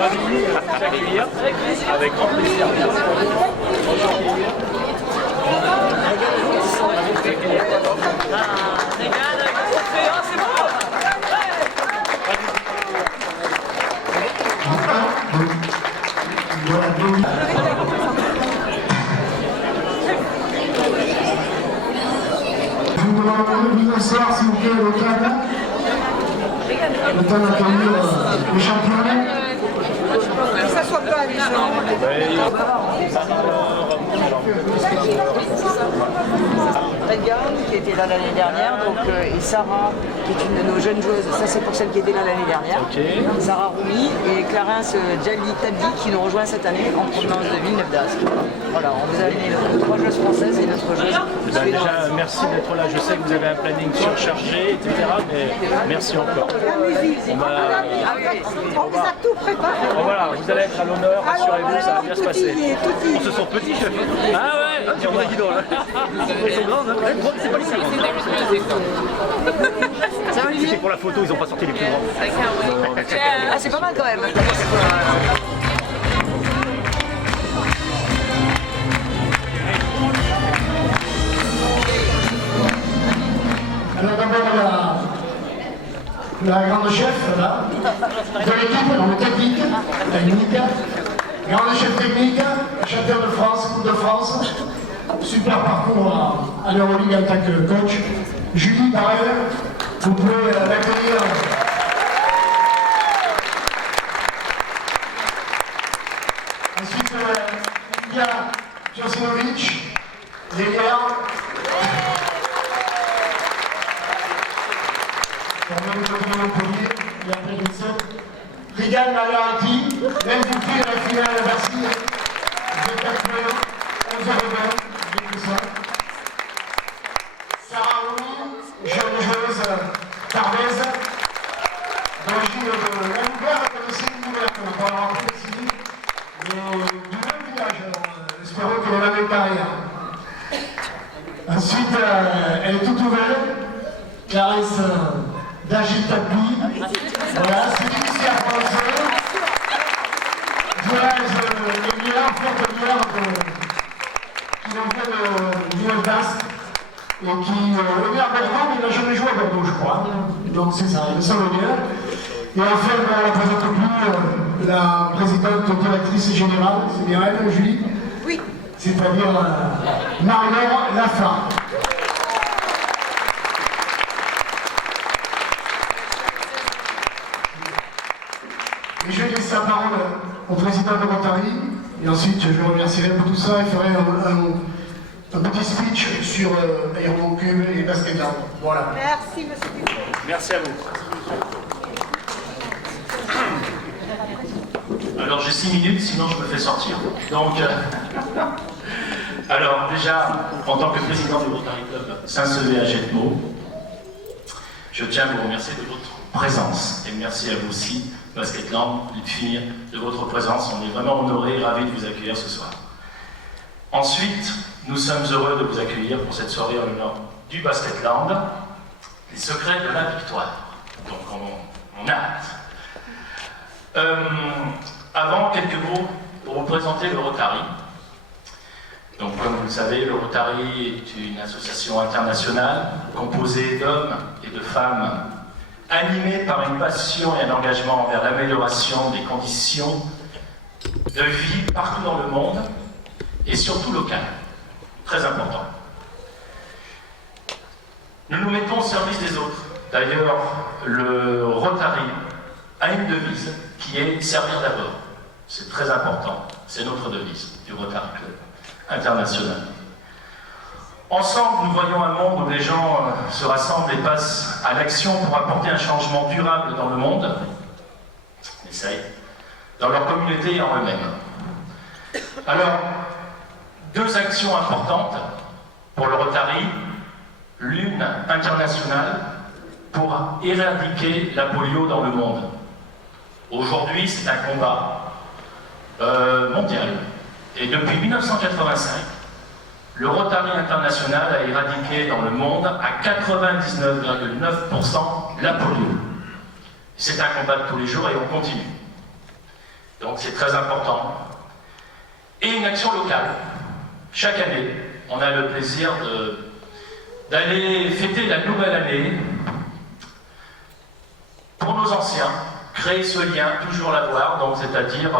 ravi d'accueillir. Avec grand plaisir. Je vous demande de bonsoir s'il vous plaît au calme. Le temps d'accueillir les champions. Ça soit pas amusant. Regan, qui était là l'année dernière, donc, et Sarah, qui est une de nos jeunes joueuses, ça c'est pour celle qui était là l'année dernière. Okay. Sarah Roumi et Clarence Djali Tabi qui nous rejoint cette année en provenance de Villeneuve d'Ascq. Voilà, on vous a amené 3 joueuses françaises et notre joueuse. Déjà, merci d'être là. Je sais que vous avez un planning surchargé, etc. Mais merci encore. On vous a tout préparé. Bon, voilà, vous allez être à l'honneur, rassurez-vous, ça va bien se passer. On se sent petit, chef. Ah ouais, Tu vois, guidon, là. Ils sont grands, hein. C'est pas les plus grands. Ça va, Olivier? C'est pour la photo, ils ont pas sorti les plus grands. Ah, c'est pas mal quand même. Alors d'abord la grande chef là, de l'équipe, dans le technique, technique, grande chef technique, champion de France, Coupe de France, super parcours à l'Euroleague en tant que coach. Julie Darel, vous pouvez l'accueillir. Ensuite, Ilya Josinovic, Lélière. Regan Malarati, même vous fille à la finale à Bercy, de 4 points, 11 rebonds, bien que ça. Sarah Roumi, jeune joueuse tardaise, d'origine de Vancouver, elle connaissait une nouvelle, on ne parlera pas ici, mais du même village, alors espérons qu'elle ait la même carrière. Ensuite, elle est toute nouvelle, Clarisse Djali Tabi, voilà, c'est ici à Français. Joueuse Emilia, forte Emilia, qui vient de Villeneuve d'Ascq et qui est venu à Bordeaux, mais il n'a jamais joué à Bordeaux, je crois. Donc c'est ça, il me semble bien. Et enfin, on ne présente plus la présidente directrice générale, c'est bien elle, Julie? Oui. C'est-à-dire Marie-Laure Lafare. Et je vais laisser la parole au président de Rotary, et ensuite je le remercierai pour tout ça et ferai un petit speech sur Aéroport Cube et Basketball. Voilà. Merci, monsieur Dupont. merci à vous. Alors j'ai 6 minutes, sinon je me fais sortir. Donc, alors déjà, en tant que président du Rotary Club Saint-Sevé à Jetmo, je tiens à vous remercier de votre présence. Et merci à vous aussi, Basketland, les filles, de votre présence. On est vraiment honorés et ravis de vous accueillir ce soir. Ensuite, nous sommes heureux de vous accueillir pour cette soirée en l'honneur du Basketland, les secrets de la victoire. Donc on a hâte. Avant, quelques mots pour vous présenter le Rotary. Donc, comme vous le savez, le Rotary est une association internationale composée d'hommes et de femmes animés par une passion et un engagement envers l'amélioration des conditions de vie partout dans le monde et surtout local. Très important. Nous nous mettons au service des autres. D'ailleurs, le Rotary a une devise qui est servir d'abord. C'est très important. C'est notre devise du Rotary Club international. Ensemble, nous voyons un monde où les gens se rassemblent et passent à l'action pour apporter un changement durable dans le monde, essayent, dans leur communauté et en eux-mêmes. Alors, 2 actions importantes pour le Rotary, l'une internationale pour éradiquer la polio dans le monde. Aujourd'hui, c'est un combat mondial. Et depuis 1985, le Rotary international a éradiqué dans le monde à 99,9% la polio. C'est un combat de tous les jours et on continue. Donc c'est très important. Et une action locale. Chaque année, on a le plaisir d'aller fêter la nouvelle année pour nos anciens, créer ce lien, toujours l'avoir, donc c'est-à-dire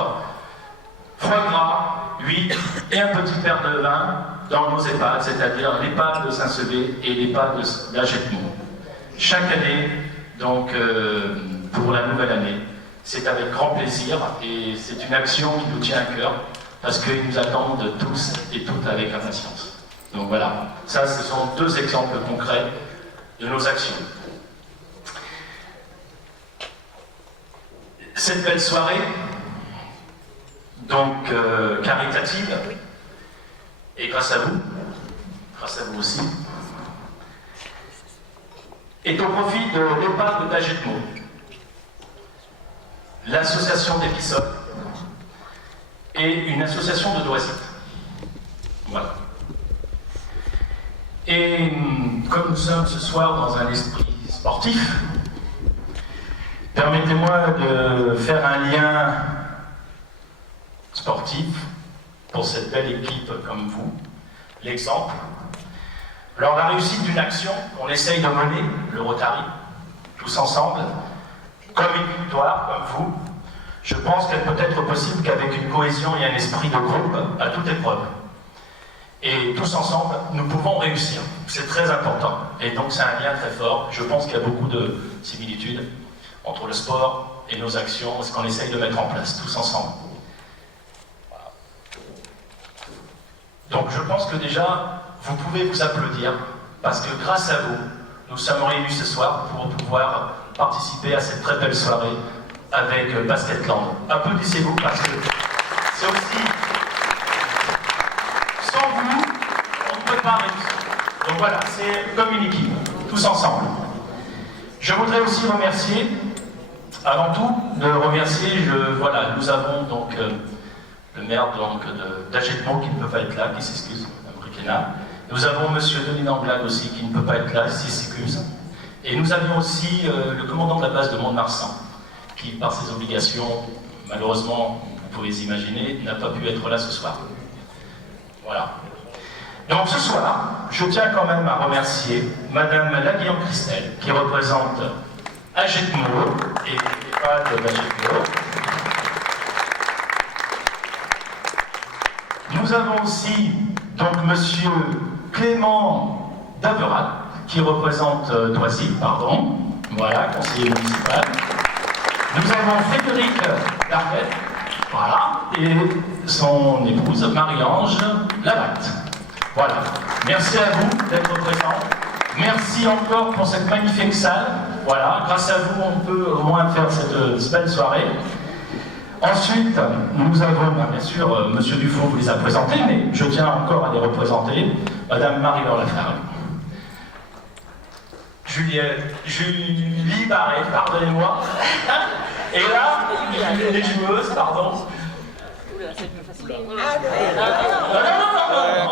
foie gras, huîtres et un petit verre de vin dans nos EHPAD, c'est-à-dire l'EHPAD de Saint-Sevé et l'EHPAD d'Agetmau. Chaque année, donc pour la nouvelle année, c'est avec grand plaisir et c'est une action qui nous tient à cœur parce qu'ils nous attendent tous et toutes avec impatience. Donc voilà, ça ce sont deux exemples concrets de nos actions. Cette belle soirée, donc caritative, et grâce à vous aussi, est au profit de l'EHPAD d'Agetmau, l'association d'Épisode et une association de Doisy. Voilà. Et comme nous sommes ce soir dans un esprit sportif, permettez-moi de faire un lien sportif pour cette belle équipe comme vous, l'exemple. Alors la réussite d'une action qu'on essaye de mener, le Rotary, tous ensemble, comme une victoire, comme vous, je pense qu'elle peut être possible qu'avec une cohésion et un esprit de groupe à toute épreuve. Et tous ensemble, nous pouvons réussir. C'est très important. Et donc c'est un lien très fort. Je pense qu'il y a beaucoup de similitudes entre le sport et nos actions, ce qu'on essaye de mettre en place, tous ensemble. Voilà. Donc je pense que déjà, vous pouvez vous applaudir, parce que grâce à vous, nous sommes réunis ce soir pour pouvoir participer à cette très belle soirée avec Basketland. Applaudissez-vous, parce que c'est aussi... Sans vous, on ne peut pas réussir. Donc voilà, c'est comme une équipe, tous ensemble. Je voudrais aussi remercier, avant tout, voilà, nous avons donc le maire d'Agetmau qui ne peut pas être là, qui s'excuse, Mme Riquena. Nous avons M. Denis Anglade aussi qui ne peut pas être là, qui s'excuse. Et nous avions aussi le commandant de la base de Mont-de-Marsan, qui, par ses obligations, malheureusement, vous pouvez imaginer, n'a pas pu être là ce soir. Voilà. Donc ce soir, je tiens quand même à remercier Madame Laguillon-Christelle, qui représente Agetmau et l'EHPAD d'Agetmau. Nous avons aussi donc Monsieur Clément Daverat, qui représente Doisy, pardon, voilà, conseiller municipal. Nous avons Frédéric Darquette, voilà, et son épouse Marie-Ange Lavatte. Voilà, merci à vous d'être présents. Merci encore pour cette magnifique salle. Voilà, grâce à vous, on peut au moins faire cette belle soirée. Ensuite, nous avons, bien sûr, M. Dufaux vous les a présentés, mais je tiens encore à les représenter. Madame Marie-Laure Lafargue. Julie Barret, pardonnez-moi. Et là, les joueuses, pardon.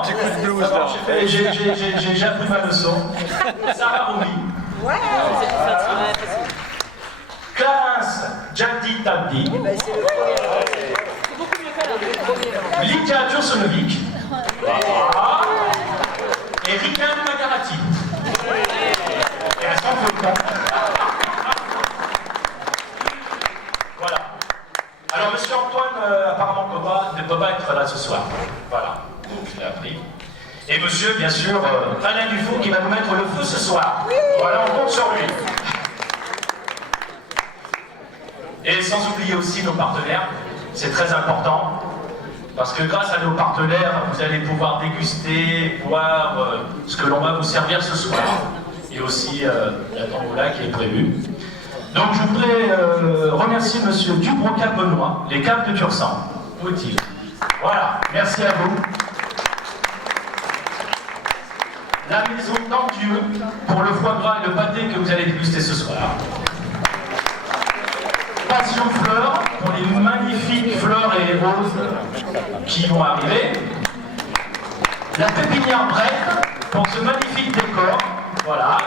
Petit coup de blues là. J'ai appris ma leçon. Sarah Roubi. Ouais. Clarence Jaddi Tabdi. Lydia Djursonovic. Et Ricard Magarati. Et elles sont flottantes. Voilà. Alors, monsieur Antoine, apparemment, ne peut pas être là ce soir. Voilà. Donc, je l'ai appris. Et monsieur, bien sûr, Alain Dufaux qui va nous mettre le feu ce soir. Voilà, on compte sur lui. Et sans oublier aussi nos partenaires, c'est très important, parce que grâce à nos partenaires, vous allez pouvoir déguster, voir ce que l'on va vous servir ce soir, et aussi la tombola qui est prévue. Donc je voudrais remercier M. Dubroca-Benoît, les caves de Tursan. Où est-il? Voilà, merci à vous. La maison d'Andieu pour le foie gras et le pâté que vous allez déguster ce soir. Passion Fleurs pour les magnifiques fleurs et les roses qui vont arriver. La pépinière Brette pour ce magnifique décor. Voilà,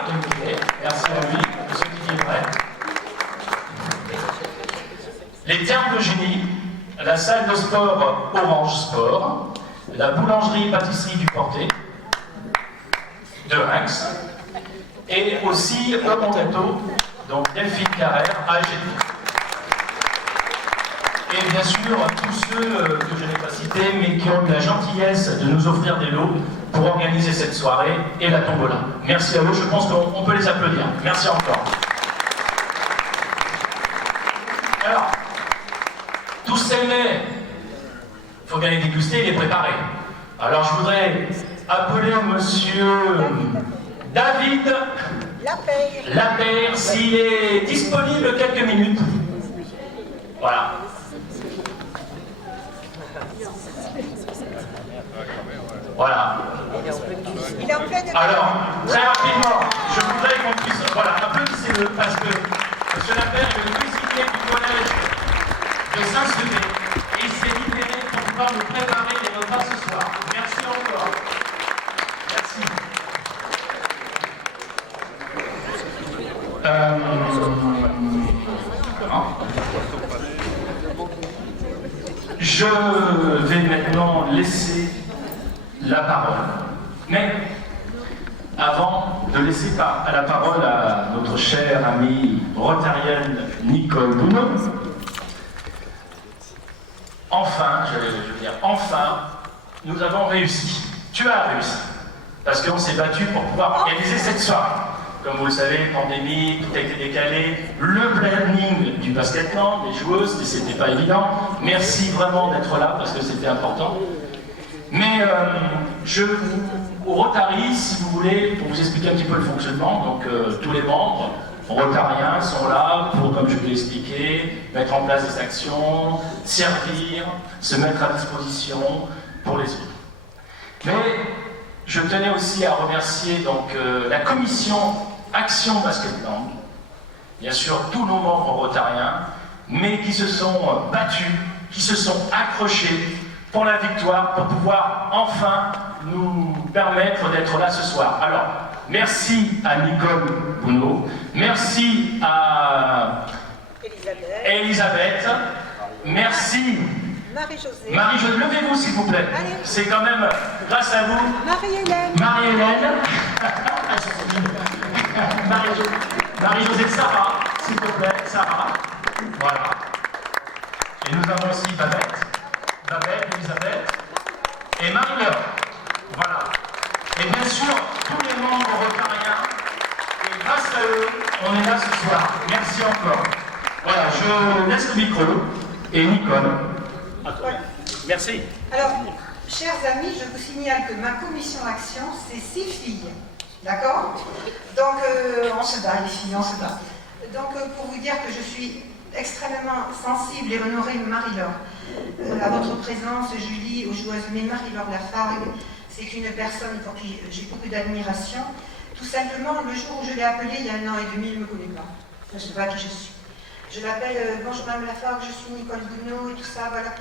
merci à lui, monsieur qui est prêt. Les termes de génie la salle de sport Orange Sport, la boulangerie-pâtisserie du Portet, de Reims, et aussi au Montato, donc Delphine Carrère, à Génie. Et bien sûr, tous ceux que je n'ai pas cités, mais qui ont eu la gentillesse de nous offrir des lots pour organiser cette soirée et la tombola. Merci à eux, je pense qu'on peut les applaudir. Merci encore. Alors, tous ces mets, il faut bien les déguster et les préparer. Alors je voudrais appeler monsieur David Lapeyre, s'il est disponible quelques minutes. Voilà. Voilà. Alors, très rapidement, je voudrais qu'on puisse... Voilà, applaudissez-le, parce que M. Lapeyre est le cuisinier du collège de Saint-Sevé. Et il s'est libéré pour pouvoir nous préparer les repas ce soir. Merci encore. Merci. Je vais maintenant laisser la parole. Mais avant de laisser la parole à notre chère amie rotarienne Nicole Gounod, enfin, je veux dire, enfin, nous avons réussi. Tu as réussi. Parce qu'on s'est battu pour pouvoir organiser cette soirée. Comme vous le savez, pandémie, tout a été décalé. Le planning du basketland, des joueuses, c'était pas évident. Merci vraiment d'être là parce que c'était important. Mais au Rotary, si vous voulez, pour vous expliquer un petit peu le fonctionnement, donc tous les membres rotariens sont là pour, comme je vous l'ai expliqué, mettre en place des actions, servir, se mettre à disposition pour les autres. Mais je tenais aussi à remercier donc, la commission Action Basketland, bien sûr tous nos membres rotariens, mais qui se sont battus, qui se sont accrochés pour la victoire, pour pouvoir enfin nous permettre d'être là ce soir. Alors, merci à Nicole Gounod, merci à Elisabeth, merci Marie-Josée, levez-vous s'il vous plaît. C'est quand même grâce à vous. Marie-Hélène. Marie-Josée Sarah, s'il vous plaît, Sarah. Voilà. Et nous avons aussi Babette, Elisabeth et Marie-Laure. Voilà. Et bien sûr, tous les membres rotariens. Et grâce à eux, on est là ce soir. Merci encore. Voilà, je laisse le micro. Et Nicole. Merci. Alors, chers amis, je vous signale que ma commission action, c'est 6 filles. D'accord? Donc, on se bat, les filles, on se bat. Donc, pour vous dire que je suis extrêmement sensible et honorée, Marie-Laure, à votre présence, Julie, aux joueuses, mais Marie-Laure Lafargue, c'est une personne pour qui j'ai beaucoup d'admiration. Tout simplement, le jour où je l'ai appelée, il y a 1 an et demi, il ne me connaît pas. Je ne sais pas qui je suis. Je l'appelle, bonjour Mme Lafargue, je suis Nicole Gounod et tout ça, voilà.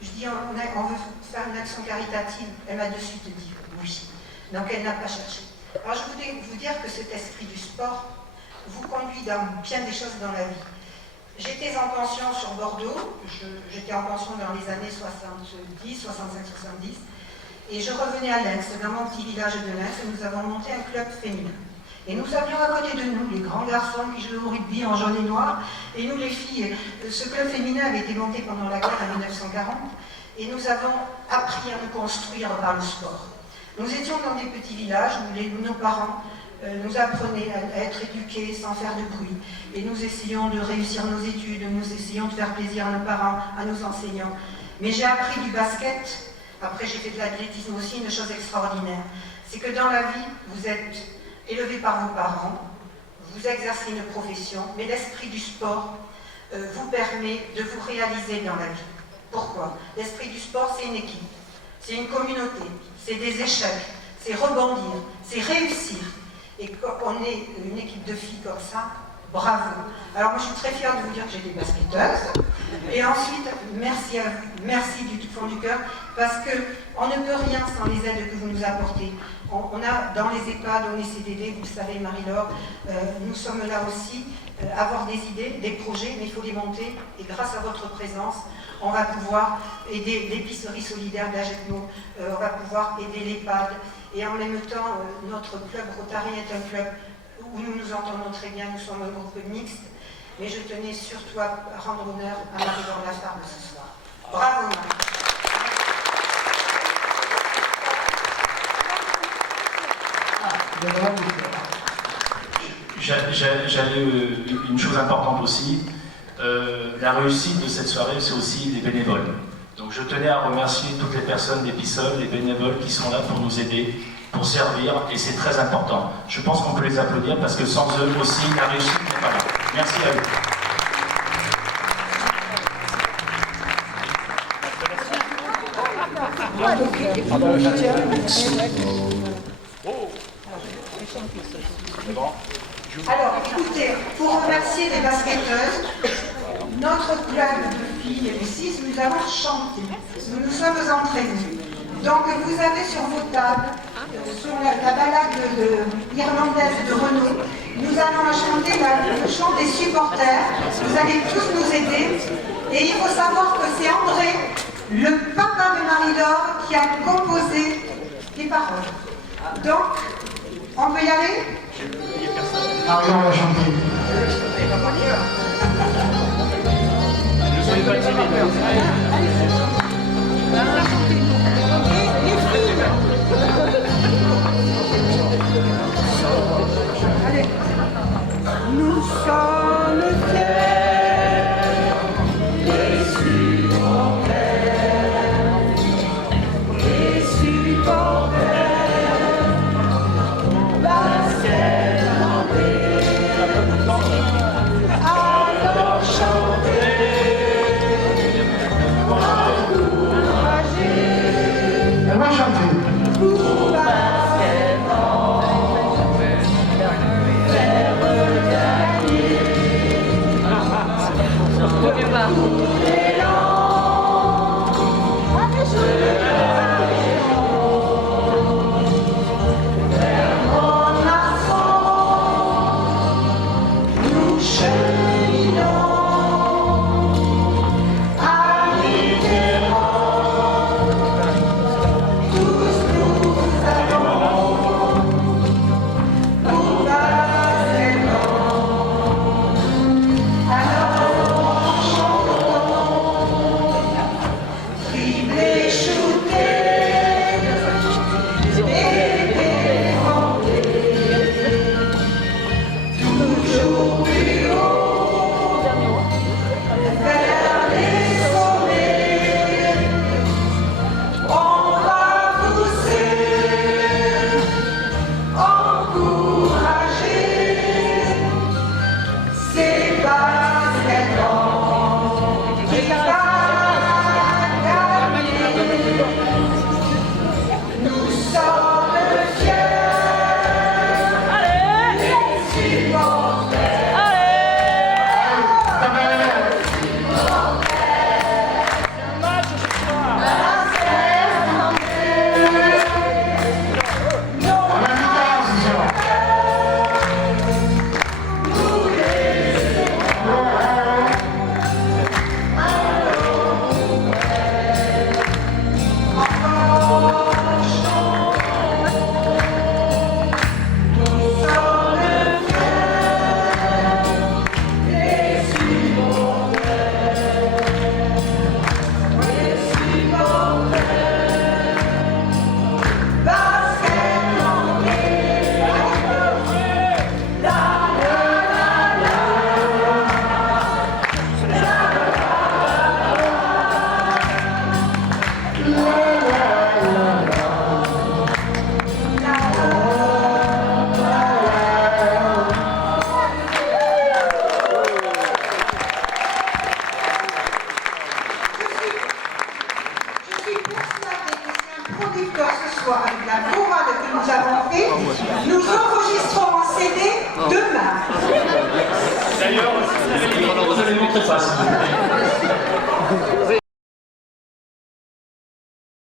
Je dis, on veut faire une action caritative. Elle m'a de suite dit oui. Donc elle n'a pas cherché. Alors je voulais vous dire que cet esprit du sport vous conduit dans bien des choses dans la vie. J'étais en pension sur Bordeaux, j'étais en pension dans les années 70, 65-70, et je revenais à Lens, dans mon petit village de Lens, et nous avons monté un club féminin. Et nous avions à côté de nous les grands garçons qui jouaient au rugby en jaune et noir, et nous les filles. Ce club féminin avait été monté pendant la guerre en 1940, et nous avons appris à nous construire par le sport. Nous étions dans des petits villages où nos parents nous apprenaient à être éduqués sans faire de bruit, et nous essayons de réussir nos études, nous essayons de faire plaisir à nos parents, à nos enseignants. Mais j'ai appris du basket, après j'ai fait de l'athlétisme aussi, une chose extraordinaire, c'est que dans la vie, vous êtes élevé par vos parents, vous exercez une profession, mais l'esprit du sport vous permet de vous réaliser dans la vie. Pourquoi? L'esprit du sport, c'est une équipe, c'est une communauté, c'est des échecs, c'est rebondir, c'est réussir. Et quand on est une équipe de filles comme ça, bravo. Alors moi je suis très fière de vous dire que j'étais basketteuse. Et ensuite, merci à vous, merci du fond du cœur, parce qu'on ne peut rien sans les aides que vous nous apportez. On a dans les EHPAD, on est CDD, vous le savez Marie-Laure, nous sommes là aussi avoir des idées, des projets, mais il faut les monter. Et grâce à votre présence, on va pouvoir aider l'épicerie solidaire d'Agetmo, on va pouvoir aider l'EHPAD. Et en même temps, notre club Rotary est un club où nous nous entendons très bien, nous sommes un groupe mixte. Mais je tenais surtout à rendre honneur à Marie-Laure Lafargue ce soir. Bravo Marie. J'allais une chose importante aussi, la réussite de cette soirée, c'est aussi les bénévoles. Donc je tenais à remercier toutes les personnes d'Episol, les bénévoles qui sont là pour nous aider, pour servir, et c'est très important. Je pense qu'on peut les applaudir parce que sans eux aussi, la réussite n'est pas là. Merci à vous. Alors, écoutez, pour remercier les basketteuses, notre club de filles et de 6, nous avons chanté, nous nous sommes entraînés. Donc, vous avez sur vos tables, sur la balade irlandaise de Renaud, nous allons chanter le chant des supporters. Vous allez tous nous aider. Et il faut savoir que c'est André, le papa de Marie-Laure, qui a composé les paroles. Donc, on peut y aller? Marion va chanter. Ne soyez pas timide. Allez. Nous sommes fiers des supporters, basket alors chantez, encouragez. Elle va chanter. Nous enregistrons en CD demain. D'ailleurs, vous allez montrer ça, s'il vous plaît.